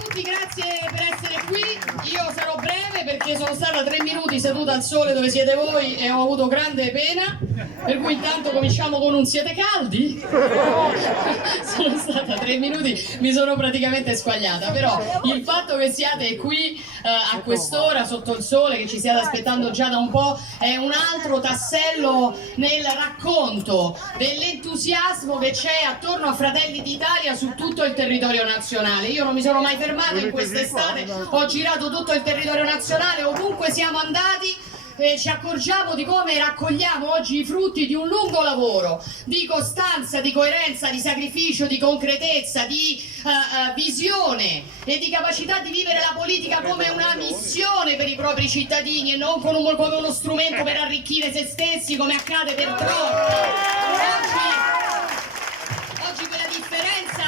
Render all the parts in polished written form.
tutti, grazie per essere qui. Io sarò breve perché sono stata 3 minuti seduta al sole dove siete voi e ho avuto grande pena, per cui intanto cominciamo con un siete caldi? Sono stata 3 minuti, mi sono praticamente squagliata, però il fatto che siate qui a quest'ora sotto il sole, che ci stiate aspettando già da un po', è un altro tassello nel racconto dell'entusiasmo che c'è attorno a Fratelli d'Italia su tutto il territorio nazionale. Io non mi sono mai fermata in quest'estate, ho girato tutto il territorio nazionale, ovunque siamo andati ci accorgiamo di come raccogliamo oggi i frutti di un lungo lavoro di costanza, di coerenza, di sacrificio, di concretezza, di visione e di capacità di vivere la politica come una missione per i propri cittadini e non come uno strumento per arricchire se stessi, come accade per troppi. Oggi quella differenza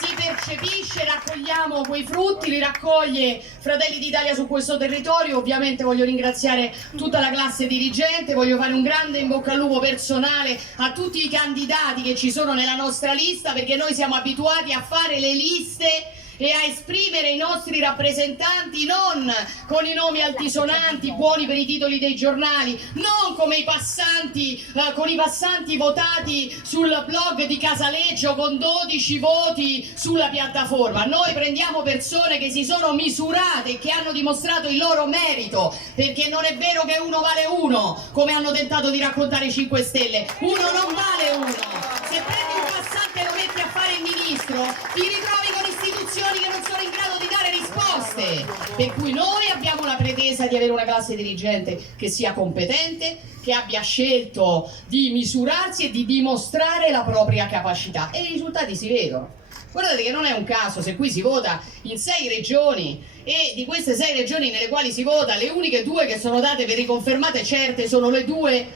si percepisce, raccogliamo quei frutti, li raccoglie Fratelli d'Italia su questo territorio. Ovviamente voglio ringraziare tutta la classe dirigente, voglio fare un grande in bocca al lupo personale a tutti i candidati che ci sono nella nostra lista, perché noi siamo abituati a fare le liste e a esprimere i nostri rappresentanti non con i nomi altisonanti, buoni per i titoli dei giornali, non come i passanti, con i passanti votati sul blog di Casaleggio con 12 voti sulla piattaforma. Noi prendiamo persone che si sono misurate e che hanno dimostrato il loro merito, perché non è vero che uno vale uno, come hanno tentato di raccontare i 5 Stelle. Uno non vale uno. Se prendi un passante e lo metti a fare il ministro, ti ritrovi con istituzioni che non sono in grado di dare risposte, per cui noi abbiamo la pretesa di avere una classe dirigente che sia competente, che abbia scelto di misurarsi e di dimostrare la propria capacità, e i risultati si vedono. Guardate che non è un caso se qui si vota in 6 regioni e di queste 6 regioni nelle quali si vota, le uniche 2 che sono date per riconfermate certe sono le 2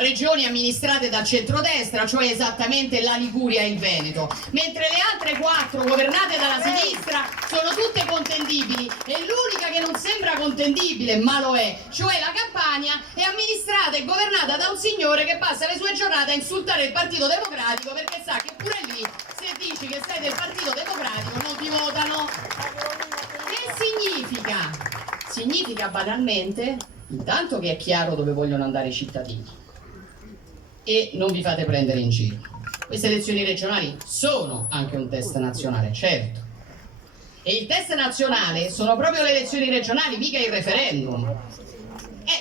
regioni amministrate dal centrodestra, cioè esattamente la Liguria e il Veneto, mentre le altre 4 governate dalla sinistra sono tutte contendibili e l'unica che non sembra contendibile, ma lo è, cioè la Campania, è amministrata e governata da un signore che passa le sue giornate a insultare il Partito Democratico, perché sa che pure lì se dici che sei del Partito Democratico non ti votano. Che significa? Significa banalmente intanto che è chiaro dove vogliono andare i cittadini e non vi fate prendere in giro. Queste elezioni regionali sono anche un test nazionale, certo, e il test nazionale sono proprio le elezioni regionali, mica il referendum.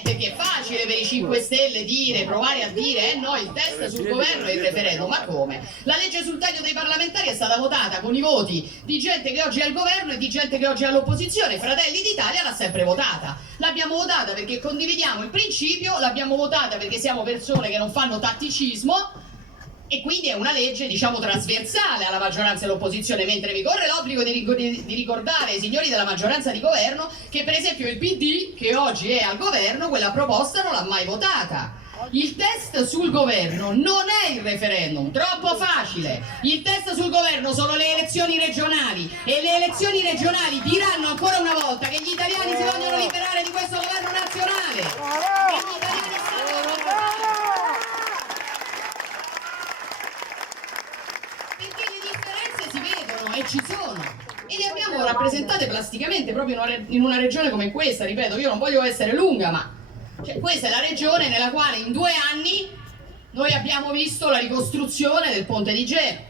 Perché è facile per i 5 Stelle provare a dire no, il test sul governo e il referendum. Ma come? La legge sul taglio dei parlamentari è stata votata con i voti di gente che oggi è al governo e di gente che oggi è all'opposizione. Fratelli d'Italia l'ha sempre votata. L'abbiamo votata perché condividiamo il principio, l'abbiamo votata perché siamo persone che non fanno tatticismo, e quindi è una legge, diciamo, trasversale alla maggioranza e all'opposizione, mentre vi corre l'obbligo di ricordare ai signori della maggioranza di governo che per esempio il PD, che oggi è al governo, quella proposta non l'ha mai votata. Il test sul governo non è il referendum, troppo facile. Il test sul governo sono le elezioni regionali, e le elezioni regionali diranno ancora una volta che gli italiani si vogliono liberare di questo governo nazionale, che gli italiani stanno e ci sono, e le abbiamo rappresentate plasticamente proprio in una regione come questa. Ripeto, io non voglio essere lunga, ma questa è la regione nella quale in 2 anni noi abbiamo visto la ricostruzione del ponte di Genova,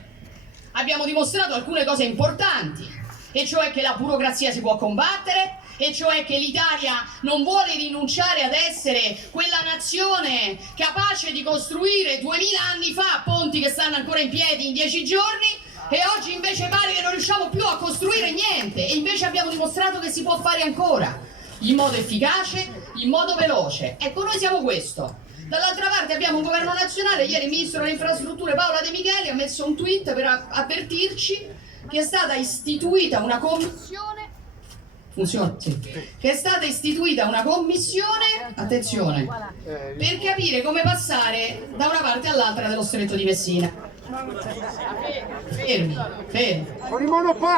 abbiamo dimostrato alcune cose importanti, e cioè che la burocrazia si può combattere, e cioè che l'Italia non vuole rinunciare ad essere quella nazione capace di costruire 2000 anni fa ponti che stanno ancora in piedi in 10 giorni, e oggi invece pare che non riusciamo più a costruire niente, e invece abbiamo dimostrato che si può fare ancora, in modo efficace, in modo veloce. Ecco, noi siamo questo. Dall'altra parte abbiamo un governo nazionale. Ieri il ministro delle infrastrutture Paola De Micheli ha messo un tweet per avvertirci che è stata istituita una commissione. Funziona? Sì. Che è stata istituita una commissione, attenzione, per capire come passare da una parte all'altra dello stretto di Messina. Fermi.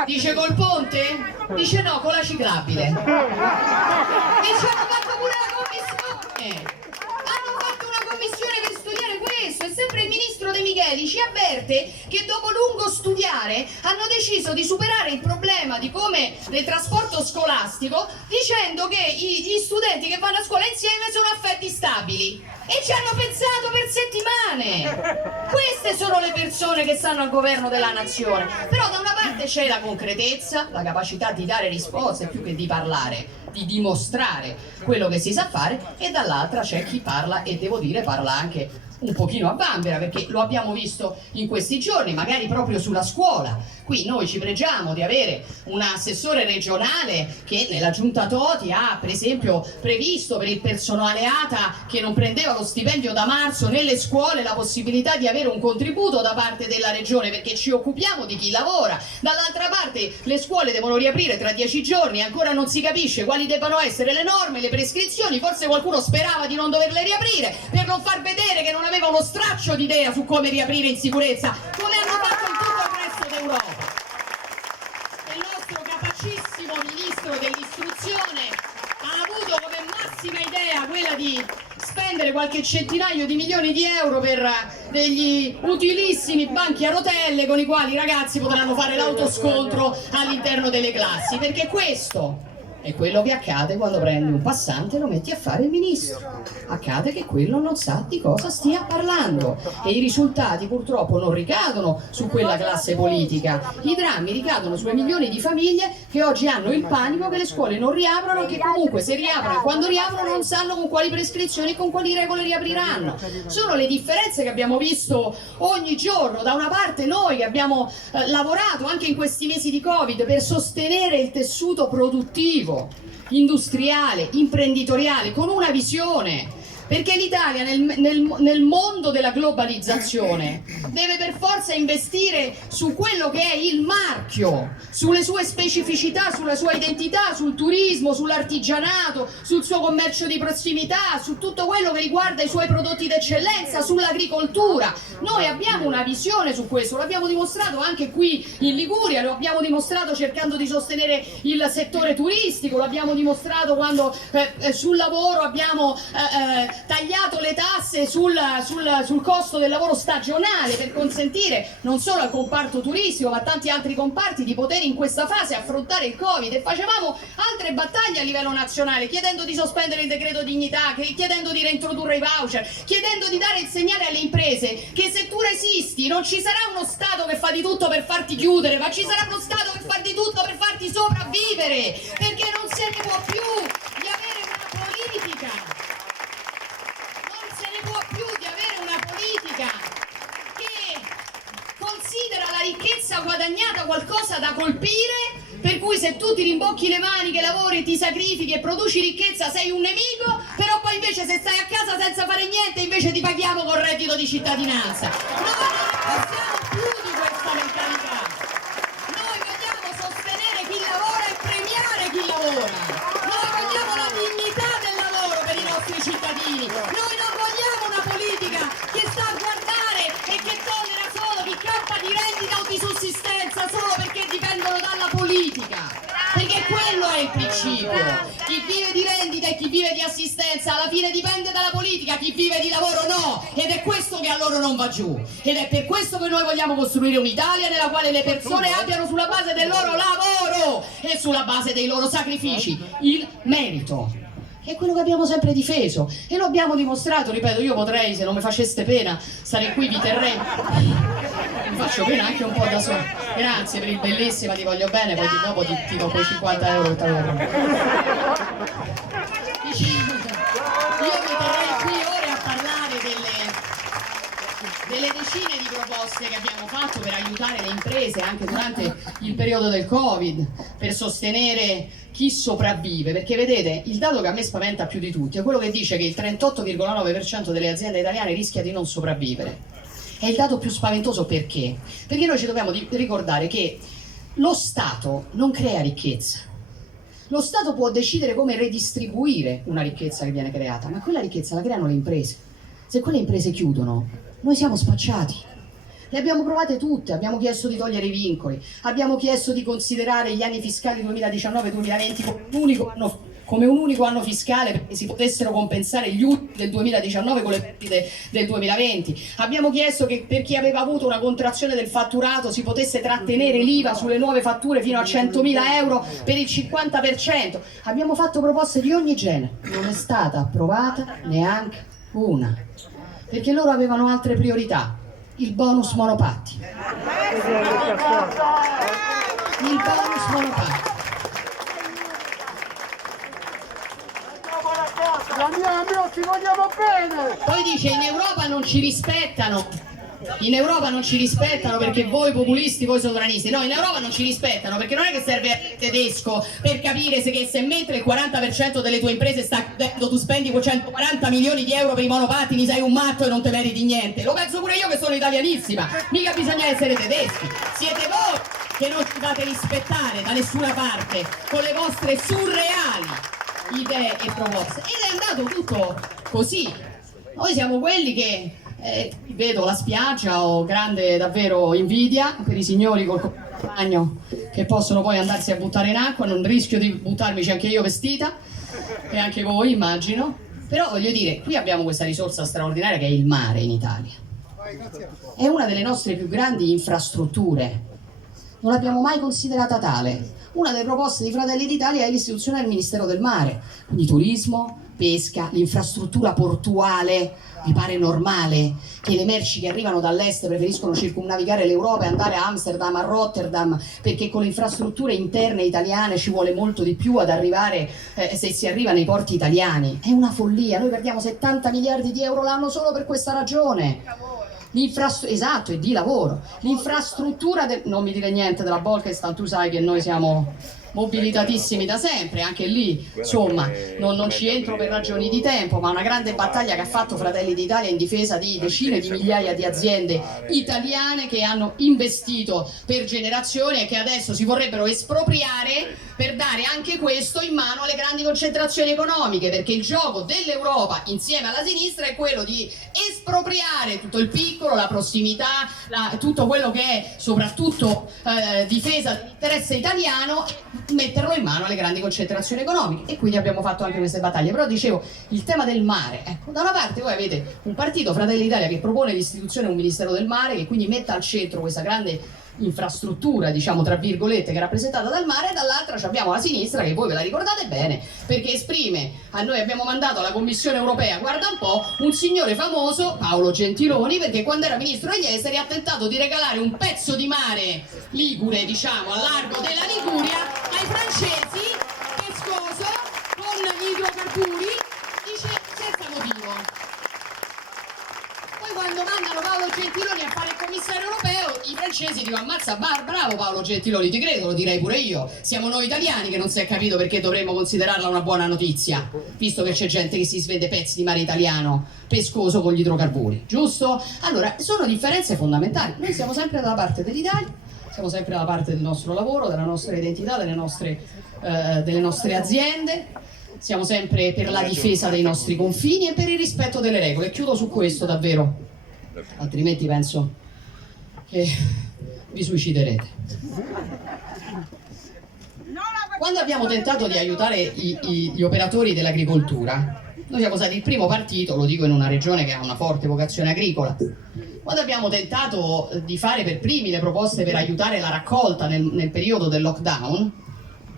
Dice col ponte? Dice no, con la ciclabile. E ci hanno fatto pure la commissione. Hanno fatto una commissione per studiare questo. È sempre il ministro De Micheli Micheli ci avverte che dopo lungo studiare hanno deciso di superare il problema di come del trasporto scolastico dicendo che gli studenti che vanno a scuola insieme sono affetti stabili, e ci hanno pensato per settimane. Queste sono le persone che stanno al governo della nazione. Però da una parte c'è la concretezza, la capacità di dare risposte più che di parlare, di dimostrare quello che si sa fare, e dall'altra c'è chi parla, e devo dire parla anche un pochino a vanvera, perché lo abbiamo visto in questi giorni, magari proprio sulla scuola. Qui noi ci pregiamo di avere un assessore regionale che nella giunta Toti ha per esempio previsto per il personale ATA che non prendeva lo stipendio da marzo nelle scuole la possibilità di avere un contributo da parte della regione, perché ci occupiamo di chi lavora. Dall'altra parte le scuole devono riaprire tra 10 giorni e ancora non si capisce quali debbano essere le norme, le prescrizioni. Forse qualcuno sperava di non doverle riaprire per non far vedere che non aveva uno straccio di idea su come riaprire in sicurezza, come hanno fatto in tutto il resto d'Europa. Il nostro capacissimo ministro dell'istruzione ha avuto come massima idea quella di spendere qualche centinaio di milioni di euro per degli utilissimi banchi a rotelle con i quali i ragazzi potranno fare l'autoscontro all'interno delle classi, perché questo è quello che accade quando prendi un passante e lo metti a fare il ministro. Accade che quello non sa di cosa stia parlando, e i risultati purtroppo non ricadono su quella classe politica. I drammi ricadono sulle milioni di famiglie che oggi hanno il panico che le scuole non riaprono, e che comunque se riaprono e quando riaprono non sanno con quali prescrizioni e con quali regole riapriranno. Sono le differenze che abbiamo visto ogni giorno. Da una parte noi che abbiamo lavorato anche in questi mesi di Covid per sostenere il tessuto produttivo, industriale, imprenditoriale, con una visione, perché l'Italia nel mondo della globalizzazione deve per forza investire su quello che è il marchio, sulle sue specificità, sulla sua identità, sul turismo, sull'artigianato, sul suo commercio di prossimità, su tutto quello che riguarda i suoi prodotti d'eccellenza, sull'agricoltura. Noi abbiamo una visione su questo, l'abbiamo dimostrato anche qui in Liguria, lo abbiamo dimostrato cercando di sostenere il settore turistico, lo abbiamo dimostrato quando sul lavoro abbiamo tagliato le tasse sul costo del lavoro stagionale, per consentire non solo al comparto turistico ma a tanti altri comparti di poter in questa fase affrontare il Covid. E facevamo altre battaglie a livello nazionale, chiedendo di sospendere il decreto dignità, chiedendo di reintrodurre i voucher, chiedendo di dare il segnale alle imprese che se tu resisti non ci sarà uno Stato che fa di tutto per farti chiudere, ma ci sarà uno Stato che fa di tutto per farti sopravvivere, perché non se ne può più di avere una politica. Non se ne può più di avere una politica che considera la ricchezza guadagnata qualcosa da colpire, per cui se tu ti rimbocchi le maniche, lavori, ti sacrifichi e produci ricchezza sei un nemico, però poi invece se stai a casa senza fare niente invece ti paghiamo con reddito di cittadinanza. Noi non possiamo più di questa mentalità. Noi vogliamo sostenere chi lavora e premiare chi lavora. Noi vogliamo la dignità del lavoro per i nostri cittadini. Noi non vogliamo una politica che sta a guardare e che tollera solo chi campa di rendita o di sussistenza solo perché dipendono dalla politica. Perché quello è il principio. Chi vive di rendita e chi vive di assistenza alla fine dipende dalla politica, chi vive di lavoro no, ed è questo che a loro non va giù. Ed è per questo che noi vogliamo costruire un'Italia nella quale le persone abbiano sulla base del loro lavoro e sulla base dei loro sacrifici il merito. È quello che abbiamo sempre difeso e lo abbiamo dimostrato. Ripeto, io potrei, se non mi faceste pena, stare qui, vi terrei. Mi faccio pena anche un po' da solo. Grazie per il bellissimo, ti voglio bene, poi dopo ti do quei 50 euro che ti avevo. Io mi terrei qui ore a parlare delle decine di proposte che abbiamo fatto per aiutare le imprese anche durante il periodo del Covid, per sostenere chi sopravvive, perché vedete, il dato che a me spaventa più di tutti è quello che dice che il 38,9% delle aziende italiane rischia di non sopravvivere. È il dato più spaventoso. Perché? Perché noi ci dobbiamo ricordare che lo Stato non crea ricchezza. Lo Stato può decidere come redistribuire una ricchezza che viene creata, ma quella ricchezza la creano le imprese. Se quelle imprese chiudono, noi siamo spacciati. Le abbiamo provate tutte, abbiamo chiesto di togliere i vincoli, abbiamo chiesto di considerare gli anni fiscali 2019-2020 come l'unico anno come un unico anno fiscale perché si potessero compensare gli utili del 2019 con le perdite del 2020. Abbiamo chiesto che per chi aveva avuto una contrazione del fatturato si potesse trattenere l'IVA sulle nuove fatture fino a 100.000 euro per il 50%. Abbiamo fatto proposte di ogni genere, non è stata approvata neanche una, perché loro avevano altre priorità. Il bonus monopattino. Il bonus monopattino. Ti vogliamo bene! Poi dice in Europa non ci rispettano. In Europa non ci rispettano perché voi populisti, voi sovranisti. No, in Europa non ci rispettano perché non è che serve a tedesco per capire se mentre il 40% delle tue imprese sta chiudendo, tu spendi 140 milioni di euro per i monopattini, sei un matto e non te meriti niente. Lo penso pure io che sono italianissima. Mica bisogna essere tedeschi. Siete voi che non ci fate rispettare da nessuna parte con le vostre surreali idee e proposte. Ed è andato tutto così. Noi siamo quelli che vedo la spiaggia, ho grande davvero invidia per i signori col compagno che possono poi andarsi a buttare in acqua, non rischio di buttarmici anche io vestita e anche voi immagino, però voglio dire, qui abbiamo questa risorsa straordinaria che è il mare in Italia, è una delle nostre più grandi infrastrutture, non l'abbiamo mai considerata tale. Una delle proposte di Fratelli d'Italia è l'istituzione del Ministero del Mare, quindi turismo, pesca, l'infrastruttura portuale. Vi pare normale che le merci che arrivano dall'est preferiscono circumnavigare l'Europa e andare a Amsterdam, a Rotterdam, perché con le infrastrutture interne italiane ci vuole molto di più ad arrivare se si arriva nei porti italiani? È una follia, noi perdiamo 70 miliardi di euro l'anno solo per questa ragione. Esatto, e di lavoro. L'infrastruttura non mi dire niente della Bolkestein, tu sai che noi siamo mobilitatissimi da sempre, anche lì insomma non ci entro per ragioni di tempo, ma una grande battaglia che ha fatto Fratelli d'Italia in difesa di decine di migliaia di aziende italiane che hanno investito per generazioni e che adesso si vorrebbero espropriare per dare anche questo in mano alle grandi concentrazioni economiche, perché il gioco dell'Europa insieme alla sinistra è quello di espropriare tutto il piccolo, la prossimità, tutto quello che è soprattutto difesa dell'interesse italiano, metterlo in mano alle grandi concentrazioni economiche, e quindi abbiamo fatto anche queste battaglie. Però dicevo, il tema del mare, ecco, da una parte voi avete un partito, Fratelli d'Italia, che propone l'istituzione di un Ministero del Mare, che quindi metta al centro questa grande infrastruttura, diciamo tra virgolette, che è rappresentata dal mare, e dall'altra abbiamo la sinistra, che voi ve la ricordate bene, perché esprime, a noi abbiamo mandato alla Commissione Europea, guarda un po', un signore famoso, Paolo Gentiloni, perché quando era ministro degli esteri ha tentato di regalare un pezzo di mare ligure, diciamo, a largo della Liguria ai francesi, pescoso, con gli idrocarburi, dice senza motivo. Poi quando mandano Paolo Gentiloni a fare il commissario europeo, i francesi dicono ammazza, bravo Paolo Gentiloni, ti credo, lo direi pure io. Siamo noi italiani che non si è capito perché dovremmo considerarla una buona notizia, visto che c'è gente che si svende pezzi di mare italiano pescoso con gli idrocarburi, giusto? Allora, sono differenze fondamentali. Noi siamo sempre dalla parte dell'Italia, siamo sempre dalla parte del nostro lavoro, della nostra identità, delle nostre aziende, siamo sempre per la difesa dei nostri confini e per il rispetto delle regole. Chiudo su questo davvero, altrimenti penso che vi suiciderete. Quando abbiamo tentato di aiutare gli operatori dell'agricoltura, noi siamo stati il primo partito, lo dico in una regione che ha una forte vocazione agricola, quando abbiamo tentato di fare per primi le proposte per aiutare la raccolta nel periodo del lockdown,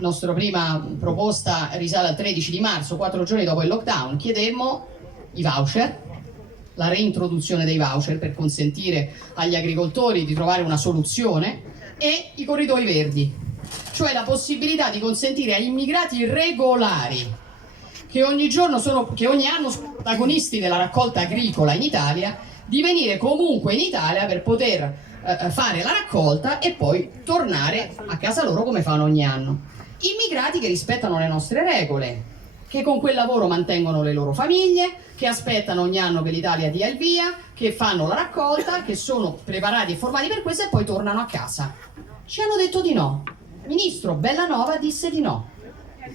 la nostra prima proposta risale al 13 di marzo, 4 giorni dopo il lockdown, chiedemmo i voucher, la reintroduzione dei voucher per consentire agli agricoltori di trovare una soluzione, e i corridoi verdi, cioè la possibilità di consentire agli immigrati regolari che ogni anno sono protagonisti della raccolta agricola in Italia, di venire comunque in Italia per poter fare la raccolta e poi tornare a casa loro come fanno ogni anno. Immigrati che rispettano le nostre regole, che con quel lavoro mantengono le loro famiglie, che aspettano ogni anno che l'Italia dia il via, che fanno la raccolta, che sono preparati e formati per questo e poi tornano a casa. Ci hanno detto di no. Ministro Bellanova disse di no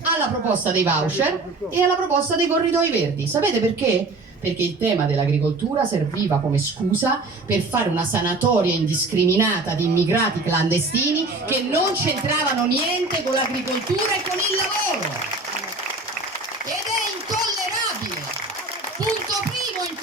alla proposta dei voucher e alla proposta dei corridoi verdi. Sapete perché? Perché il tema dell'agricoltura serviva come scusa per fare una sanatoria indiscriminata di immigrati clandestini che non c'entravano niente con l'agricoltura e con il lavoro.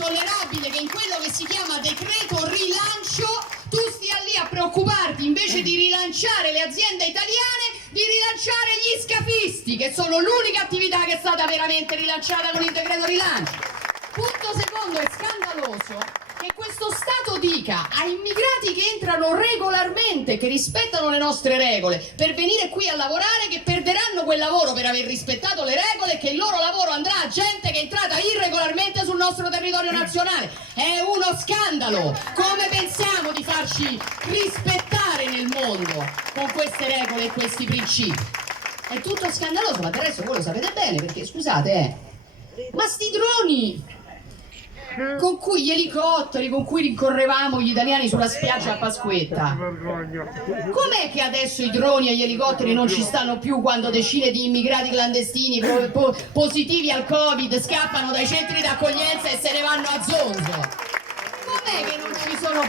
intollerabile che in quello che si chiama decreto rilancio tu stia lì a preoccuparti, invece di rilanciare le aziende italiane, di rilanciare gli scafisti, che sono l'unica attività che è stata veramente rilanciata con il decreto rilancio. Punto secondo, è scandaloso che questo Stato dica a immigrati che entrano regolarmente, che rispettano le nostre regole, per venire qui a lavorare, che perderanno quel lavoro per aver rispettato le regole e che il loro lavoro andrà a gente che è entrata irregolarmente sul nostro territorio nazionale. È uno scandalo! Come pensiamo di farci rispettare nel mondo con queste regole e questi principi? È tutto scandaloso, ma del resto voi lo sapete bene, perché scusate, ma sti droni con cui gli elicotteri con cui rincorrevamo gli italiani sulla spiaggia a Pasquetta, com'è che adesso i droni e gli elicotteri non ci stanno più quando decine di immigrati clandestini positivi al Covid scappano dai centri d'accoglienza e se ne vanno a Zonzo? Com'è che non ci sono?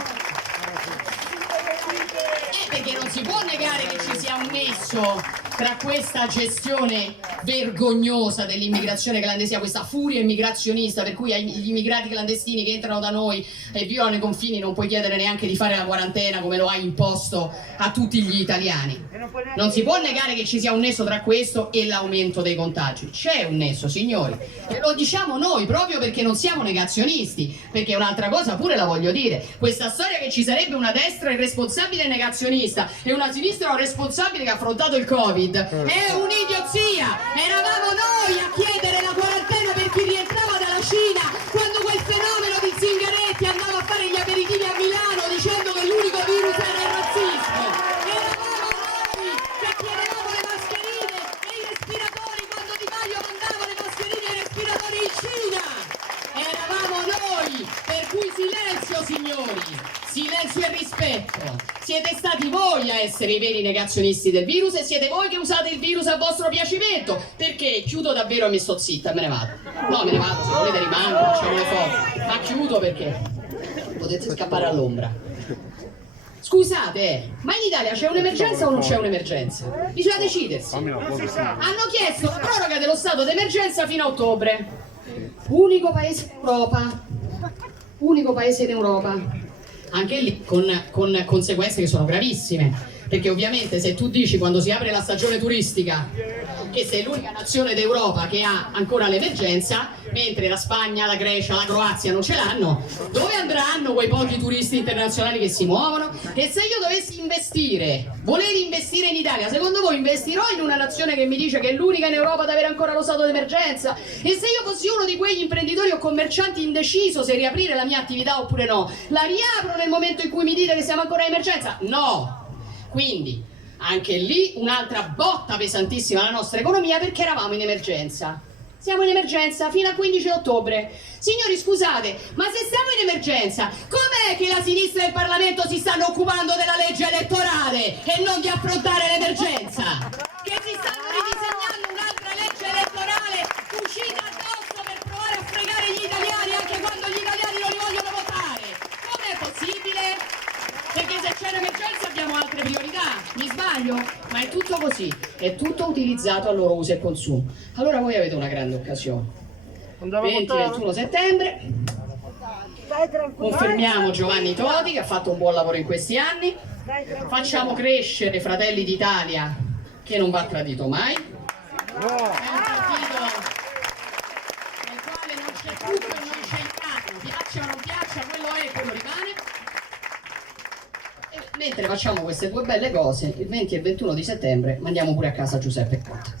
Perché non si può negare che ci sia un nesso tra questa gestione vergognosa dell'immigrazione clandestina, questa furia immigrazionista per cui agli immigrati clandestini che entrano da noi e violano i confini non puoi chiedere neanche di fare la quarantena come lo hai imposto a tutti gli italiani. Non si può negare che ci sia un nesso tra questo e l'aumento dei contagi. C'è un nesso, signori, e lo diciamo noi proprio perché non siamo negazionisti, perché un'altra cosa pure la voglio dire: questa storia che ci sarebbe una destra irresponsabile e negazionista e una sinistra responsabile che ha affrontato il Covid è un'idiozia. Eravamo noi a chiedere la quarantena per chi rientrava dalla Cina quando quel fenomeno di Zingaretti andava a fare gli aperitivi a Milano dicendo che l'unico virus era il razzismo. Eravamo noi che chiedevamo le mascherine e i respiratori quando Di Maio mandava le mascherine e i respiratori in Cina. Eravamo noi, per cui silenzio, signori, silenzio e rispetto. Siete stati voi a essere i veri negazionisti del virus e siete voi che usate il virus a vostro piacimento. Perché chiudo davvero e mi sto zitta e me ne vado. No, me ne vado, se volete rimango, facciamo le foto. Ma chiudo perché potete scappare all'ombra. Scusate, ma in Italia c'è un'emergenza o non c'è un'emergenza? Bisogna decidersi. Hanno chiesto la proroga dello stato d'emergenza fino a ottobre. Unico paese in Europa. Anche lì con conseguenze che sono gravissime, perché ovviamente se tu dici quando si apre la stagione turistica che sei l'unica nazione d'Europa che ha ancora l'emergenza, mentre la Spagna, la Grecia, la Croazia non ce l'hanno, dove andranno quei pochi turisti internazionali che si muovono? E se io dovessi voler investire in Italia, secondo voi investirò in una nazione che mi dice che è l'unica in Europa ad avere ancora lo stato d'emergenza? E se io fossi uno di quegli imprenditori o commercianti indeciso se riaprire la mia attività oppure no, la riapro nel momento in cui mi dite che siamo ancora in emergenza? No! Quindi anche lì un'altra botta pesantissima alla nostra economia, perché eravamo in emergenza. Siamo in emergenza fino al 15 ottobre. Signori, scusate, ma se siamo in emergenza, com'è che la sinistra e il Parlamento si stanno occupando della legge elettorale e non di affrontare l'emergenza? Che si stanno ridisegnando un'altra legge elettorale uscita addosso per provare a fregare gli italiani anche quando gli italiani non li vogliono votare? Com'è possibile? Perché se c'è un'emergenza abbiamo altre priorità, mi sbaglio? Ma è tutto così, è tutto utilizzato a loro uso e consumo. Allora voi avete una grande occasione. 20-21 settembre, confermiamo Giovanni Toti che ha fatto un buon lavoro in questi anni, facciamo crescere Fratelli d'Italia che non va tradito mai, è un partito nel quale non c'è tutto e non c'è il capo, piaccia o non piaccia, quello è e quello rimane. Mentre facciamo queste due belle cose, il 20 e il 21 di settembre mandiamo pure a casa Giuseppe Conte.